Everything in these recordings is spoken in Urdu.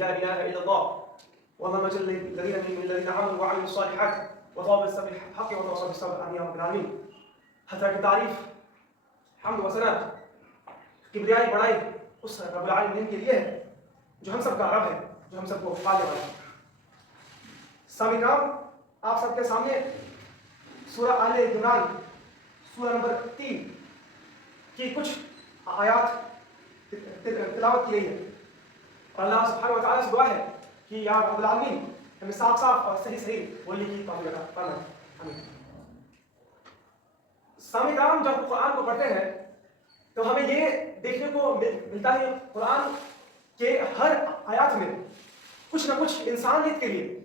لا إله إلا الله والله مجل الذين من الذين آمنوا وعملوا الصالحات وتواصوا بالحق وتواصوا بالصبر آمين يا رب العالمین. حتیٰ کہ تعریف حمد و ثنا کبریائی بڑائی اس رب العالمین کے لیے ہے جو ہم سب کا رب ہے, جو ہم سب کو پالنے والا ہے. سامعین کرام, آپ سب کے سامنے سورہ آل عمران سورہ نمبر 3 کی کچھ آیات تلاوت کی گئی ہے, اور اللہ سبحانہ و تعالیٰ سے دعا ہے کہ یا رب العالمین ہمیں صاف صاف اور صحیح صحیح بولنے کی توفیق عطا فرمائے. آمین. سامعین کرام, جب قرآن کو پڑھتے ہیں تو ہمیں یہ دیکھنے کو ملتا ہے قرآن کے ہر آیات میں کچھ نہ کچھ انسانیت کے لیے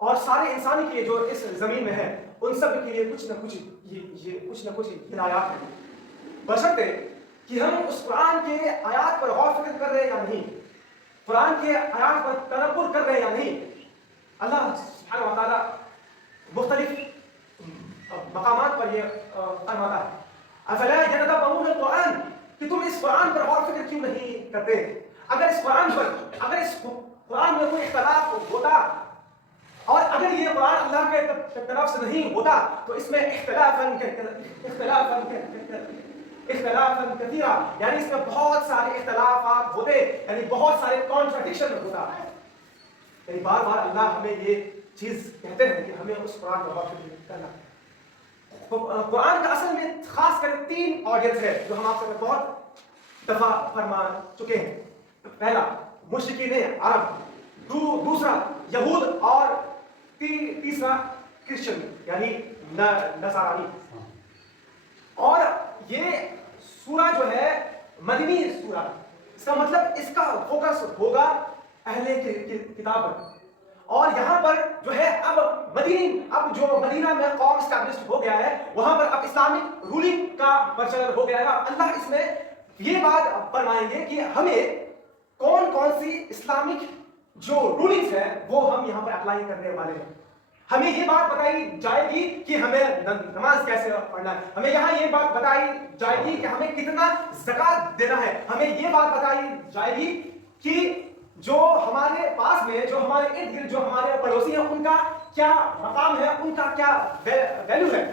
اور سارے انسانی کے لیے جو اس زمین میں ہے ان سب کے لیے کچھ نہ کچھ ہدایات ہیں, بشرطے کہ ہم اس قرآن کے آیات پر غور فکر کر رہے ہیں یا نہیں, قرآن کے آیات پر تدبر کر رہے ہیں یا نہیں. اللہ سبحانہ و تعالیٰ مختلف مقامات پر یہ فرماتا ہے افلا یتدبرون القرآن, کہ تم اس قرآن پر غور فکر کیوں نہیں کرتے. اگر اس قرآن میں کوئی اختلاف ہوتا اور اگر یہ قرآن اللہ کے طرف سے نہیں ہوتا تو اس میں اختلافاً کثیرا, یعنی اس میں بہت سارے اختلافات ہوتے, یعنی بہت سارے کانٹرڈکشن ہوتا. یعنی بار بار اللہ ہمیں یہ چیز کہتے ہیں کہ ہمیں اس قرآن پر غور فکر کرنا. قرآن کا اصل میں خاص کر 3 آڈینس ہے جو ہم آپ سے بہت دفعہ فرما چکے ہیں. پہلا مشرکین عرب, دوسرا یہود, اور تیسرا کرسچن یعنی نصارانی. اور یہ سورہ جو ہے مدنی سورہ, اس کا مطلب اس کا فوکس ہوگا اہل کتاب پر. اور یہاں پر جو ہے اب جو مدینہ میں قوم اسٹیبلشڈ ہو گیا ہے وہاں پر اب اسلامک رولنگ کا پرچلن ہو گیا ہے. اللہ اس میں یہ بات فرمائیں گے کہ ہمیں کون کون سی اسلامک جو رولنگز ہیں وہ ہم یہاں پر اپلائی کرنے والے ہیں. ہمیں یہ بات بتائی جائے گی کہ ہمیں نماز کیسے پڑھنا ہے, ہمیں یہاں یہ بات بتائی جائے گی کہ ہمیں کتنا زکوٰۃ دینا ہے, ہمیں یہ بات بتائی جائے گی کہ جو ہمارے پاس میں, جو ہمارے ارد گرد, جو ہمارے پڑوسی ہیں ان کا کیا مقام ہے, ان کا کیا ویلیو ہے,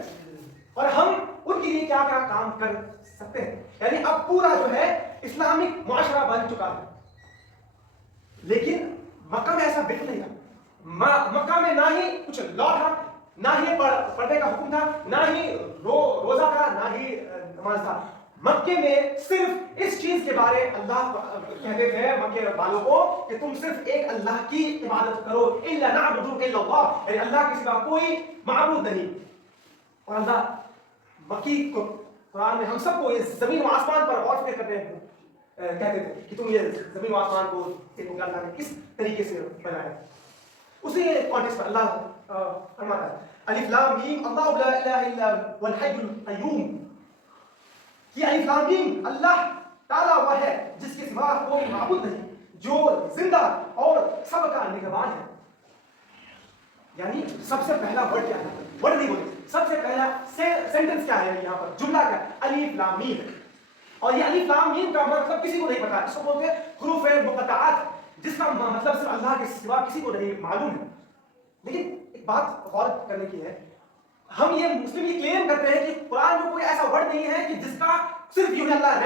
اور ہم ان کے لیے کیا کیا کام کر سکتے ہیں. یعنی اب پورا جو ہے اسلامک معاشرہ بن چکا ہے. لیکن مکہ میں ایسا بالکل نہیں تھا. مکہ میں نہ ہی کچھ لا تھا, نہ ہی پردے کا حکم تھا, نہ ہی روزہ تھا, نہ ہی نماز تھا. مکے میں صرف اس چیز کے بارے اللہ کہتے تھے مکے والوں کو کہ تم صرف ایک اللہ کی عبادت کرو, الا نعبد الا اللہ, یعنی اللہ کے سوا کوئی معبود نہیں. اور اللہ مکی کو قرآن میں ہم سب کو یہ زمین و آسمان پر غور فکر کرنے کہتے تھے کہ تم یہ زمین و آسمان کو دیکھو کہ اللہ نے کس طریقے سے بنایا ہے. اسی کانٹیکسٹ پر اللہ فرماتا ہے الف لام میم اللہ لا الہ الا هو الحی القیوم, کہ الف لام میم اللہ تعالیٰ وہ ہے جس کے سوا کوئی معبود نہیں, جو زندہ اور سب کا نگہبان ہے. یعنی سب سے پہلا ورڈ کیا ہے, ورڈ نہیں بولتے, سب سے پہلا سینٹنس کیا ہے یہاں پر, جملہ کیا ہے, الف لام میم. اور یہ الف لام میم کا مطلب کسی کو نہیں پتا, اس کو بولتے ہیں حروف مقطعات, جس کا مطلب صرف اللہ کے سوا کسی کو نہیں معلوم ہے. لیکن ایک بات غور کرنے کی ہے, ہم یہ مسلم یہ کلیم کرتے ہیں کہ قرآن میں کوئی ایسا ورڈ نہیں ہے کہ جس کا صرف یوں ہی اللہ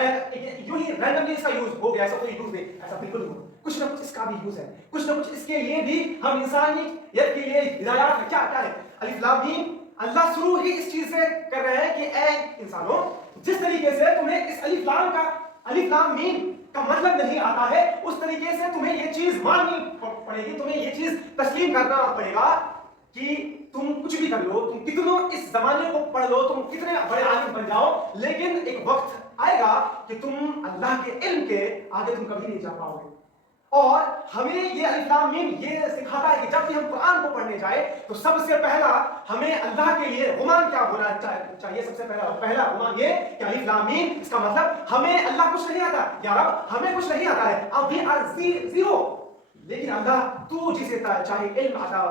یوں ہی رینڈملی اس کا یوز ہو گیا, ایسا کوئی یوز نہیں, ایسا بالکل نہیں. کچھ نہ کچھ اس کا بھی یوز ہے, کچھ نہ کچھ اس کے لیے بھی ہم انسانیت کے لیے ہدایات ہے. کیا ہے الف لام میم؟ اللہ شروع ہی اس چیز سے کر رہے ہیں کہ اے انسانوں, جس طریقے سے تمہیں اس الف لام میم کا مطلب نہیں آتا ہے اس طریقے سے تمہیں یہ چیز ماننی پڑے گی, تمہیں یہ چیز تسلیم کرنا پڑے گا کہ تم کچھ بھی کر لو, تم کتنوں اس زمانے کو پڑھ لو, تم کتنے بڑے عالم بن جاؤ, لیکن ایک وقت آئے گا کہ تم اللہ کے علم کے آگے تم کبھی نہیں جا پاؤ گے. اور ہمیں یہ الف لام میم یہ سکھاتا ہے کہ جب بھی ہم قرآن کو پڑھنے جائیں تو سب سے پہلا ہمیں اللہ کے لیے غمان کیا ہونا چاہیے. سب سے پہلا غمان یہ کہ الف لام میم, اس کا مطلب ہمیں اللہ کچھ نہیں آتا, یا رب ہمیں کچھ نہیں آتا ہے, اب وی آر زیرو, لیکن اللہ تو جسے چاہے علم عطا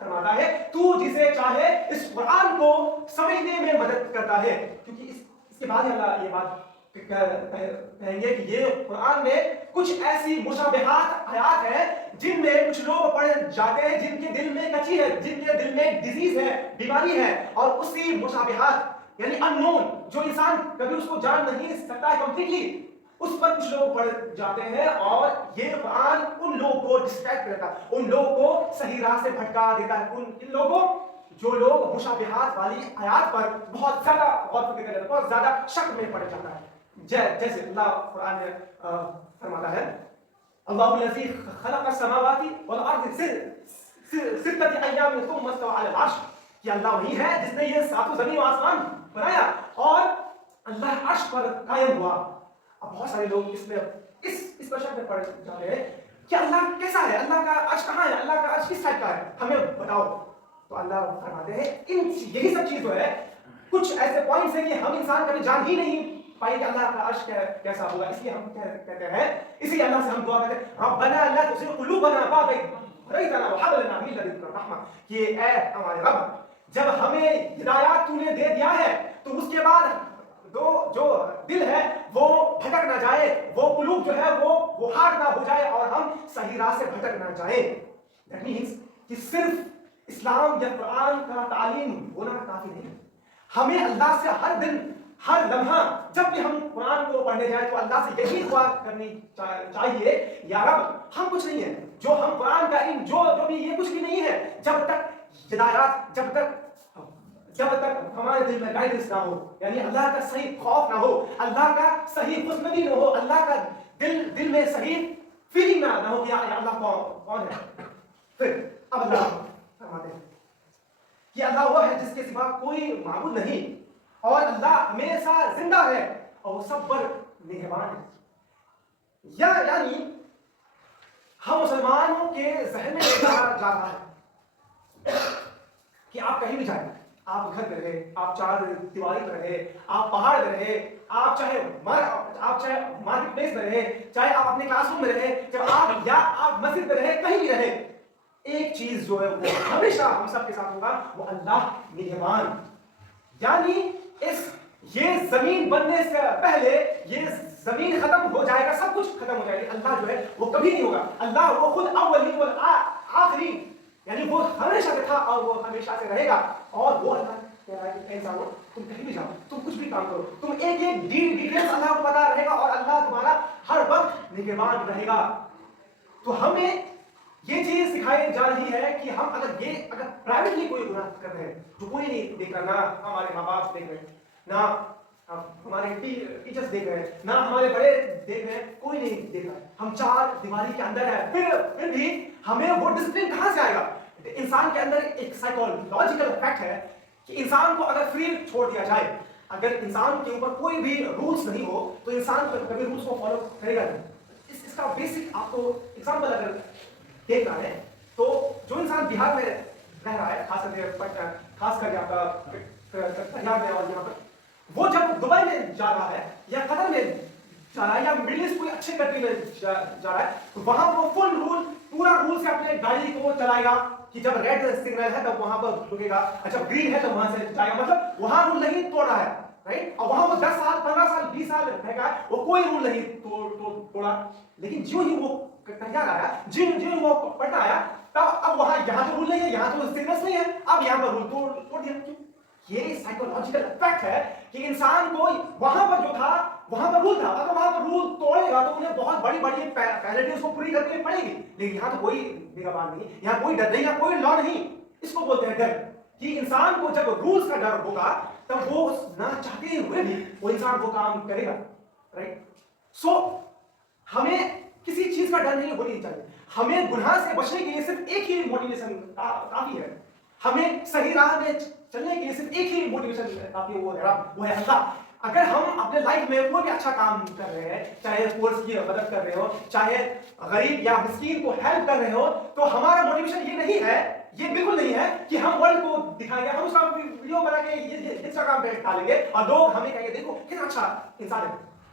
فرماتا ہے, تو جسے چاہے اس قرآن کو سمجھنے میں مدد کرتا ہے. کیونکہ اس کے بعد اللہ یہ بات کہیں گے کہ یہ قرآن میں کچھ ایسی مشابہات آیات ہیں جن میں کچھ لوگ پڑھ جاتے ہیں جن کے دل میں کچی ہے، جن کے دل میں ڈیزیز ہے، بیماری ہے، اور اسی مشابہات یعنی اننون جو انسان کبھی اس کو جان نہیں سکتا ہے کمپلیٹلی، اس پر کچھ لوگ پڑھ جاتے ہیں، اور یہ قرآن ان لوگوں کو ڈسٹریکٹ کرتا ہے، ان لوگوں کو صحیح راہ سے بھٹکا دیتا ہے، ان لوگوں جو لوگ مشابہات والی آیات پر بہت زیادہ غور و فکر کرتے ہیں، بہت زیادہ شک میں پڑ جاتا ہے. جیسے اللہ قرآن میں فرماتا ہے اللہ الذی خلق السماوات والارض ستۃ ایام ثم استوى علی العرش، کہ اللہ وہی ہے جس نے یہ ساتوں زمین و آسمان بنایا اور اللہ عرش پر قائم ہوا. اب بہت سارے لوگ اس پر شک میں پڑ جاتے ہیں کہ اللہ کیسا ہے، اللہ کا عرش کہاں ہے، اللہ کا عرش کس ٹائپ کا ہے، ہمیں بتاؤ. تو اللہ فرماتے ہیں یہی سب چیز جو ہے کچھ ایسے پوائنٹس ہیں کہ ہم انسان کبھی جان ہی نہیں پائیں کہ اللہ کا عرش کیسا ہوگا، اس لیے ہم کہتے ہیں، اسی لیے اللہ سے ہم دعا کرتے ہیں ربنا لا تزغ قلوبنا بعد إذ هديتنا وهب لنا من لدنك رحمة، کہ اے ہمارے رب جب ہمیں ہدایات تو نے دے دیا ہے تو اس کے بعد جو دل ہے وہ بھٹک نہ جائے، وہ قلوب جو ہے وہ ہارڈ نہ ہو جائے اور ہم صحیح راہ سے بھٹک نہ جائیں. دیٹ مینس کہ صرف اسلام یا قرآن کا تعلیم ہونا کافی نہیں، ہمیں اللہ سے ہر دن ہر لمحہ جب بھی ہم قرآن کو پڑھنے جائیں تو اللہ سے یہی دعا کرنی چاہیے یا رب ہم کچھ نہیں ہیں، جو ہم قرآن کا علم جو بھی یہ کچھ بھی نہیں ہے، جب تک ہدایات جب تک ہمارے دل میں گائیڈنس نہ ہو، یعنی اللہ کا صحیح خوف نہ ہو، اللہ کا صحیح خوشنودی نہ ہو، اللہ کا دل میں صحیح فیلنگ نہ ہو کہ اللہ کون ہے. پھر اب اللہ فرماتے ہیں کہ اللہ وہ ہے جس کے سوا کوئی معبود نہیں، اور اللہ ہمیشہ زندہ ہے اور وہ سب پر نگہبان ہے. یعنی ہم مسلمانوں کے ذہن میں جا رہا ہے کہ آپ کہیں بھی جائیں، آپ گھر میں رہے، آپ چار دیواری پر رہے، آپ پہاڑ میں رہے، آپ چاہے مارکیٹ پلیس میں رہے، چاہے آپ اپنے کلاس روم میں رہے، چاہے آپ مسجد میں رہے، کہیں بھی رہے، ایک چیز جو ہے وہ ہمیشہ ہم سب کے ساتھ ہوگا، وہ اللہ نگہبان. یعنی یہ زمین بننے سے پہلے یہ زمین ختم ہو جائے گا، سب کچھ ختم ہو جائے گا، اللہ جو ہے وہ کبھی نہیں ہوگا. اللہ وہ خود اولین والآخری، یعنی وہ ہمیشہ سے تھا اور وہ ہمیشہ سے رہے گا. اور وہ اللہ کہہ رہا ہے کہ انسانوں تم کہیں بھی جاؤ، تم کچھ بھی کام کرو، تم ایک ڈیٹیلز اللہ کو پتا رہے گا اور اللہ تمہارا ہر وقت نگہبان رہے گا. تو ہمیں یہ چیز سکھائی جا رہی ہے کہ ہم اگر پرائیویٹلی کوئی گناہ کر رہے ہیں جو کوئی نہیں دیکھ رہا، نہ ہمارے ماں باپ دیکھ رہے ہیں، نہ ہمارے ٹیچرز دیکھ رہے ہیں، نہ ہمارے بڑے دیکھ رہے ہیں، کوئی نہیں دیکھ رہا، ہم چار دیواری کے اندر ہیں، پھر بھی ہمیں وہ ڈسپلن کہاں سے آئے گا؟ انسان کے اندر ایک سائیکولوجیکل افیکٹ ہے کہ انسان کو اگر فری چھوڑ دیا جائے، اگر انسان کے اوپر کوئی بھی رولس نہیں ہو تو انسان کبھی رولس کو فالو کرے گا نہیں. اس کا بیسک آپ کو ایگزامپل اگر دیکھنا ہے تو جو انسان بہار میں رہ رہا ہے، خاص کر یہاں کا پنجاب میں اور یہاں پر، وہ جب دبئی میں جا رہا ہے یا قطر میں جا رہا ہے یا مڈل ایسٹ کوئی اچھے کنٹری میں جا رہا ہے تو وہاں وہ پورا رول سے اپنے گاڑی کو چلائے گا کہ جب ریڈ سگنل ہے تب وہاں پر رکے گا، اچھا گرین ہے تو وہاں سے جائے گا، مطلب وہاں رول نہیں توڑ رہا ہے، رائٹ. اور وہاں وہ 10 سال 15 سال 20 سال رہ گا، وہ کوئی رول نہیں توڑا. لیکن جو ہی وہ کٹیار آیا، جو وہ پٹنہ آیا، تب اب یہاں تو رول نہیں ہے، یہاں تو سگنلس نہیں ہے، اب یہاں پر رول توڑ دیا. کیوں؟ یہ سائیکولوجیکل افیکٹ ہے کہ انسان کو وہاں پر جو تھا وہاں پر رول تھا، اگر وہاں پر رول توڑے گا تو انہیں بہت بڑی پینلٹیز کو پوری کرنی پڑے گی. لیکن یہاں تو کوئی نگہبان نہیں، یہاں کوئی ڈر نہیں، یہاں کوئی لا نہیں. اس کو بولتے ہیں ڈر، کہ انسان کو جب رولز کا ڈر ہوگا تب وہ نہ چاہتے ہوئے بھی وہ انسان وہ کام کرے گا، رائٹ. سو ہمیں کسی چیز کا ڈر نہیں ہونی چاہیے. ہمیں گناہ سے بچنے کے لیے صرف ایک ہی موٹیویشن کافی ہے، ہمیں صحیح راہ میں چلنے کے لیے صرف ایک ہی موٹیویشن کافی ہے، وہ ہے اللہ. اگر ہم اپنے لائف میں کوئی بھی اچھا کام کر رہے ہیں، چاہے پورس کی مدد کر رہے ہو، چاہے غریب یا مسکین کو ہیلپ کر رہے ہو، تو ہمارا موٹیویشن یہ نہیں ہے، یہ بالکل نہیں ہے کہ ہم ورلڈ کو دکھائیں گے، ہم اس کا ویڈیو بنا کے انسٹاگرام پہ ڈالیں گے اور لوگ ہمیں کہیں گے دیکھو کتنا اچھا انسان ہے.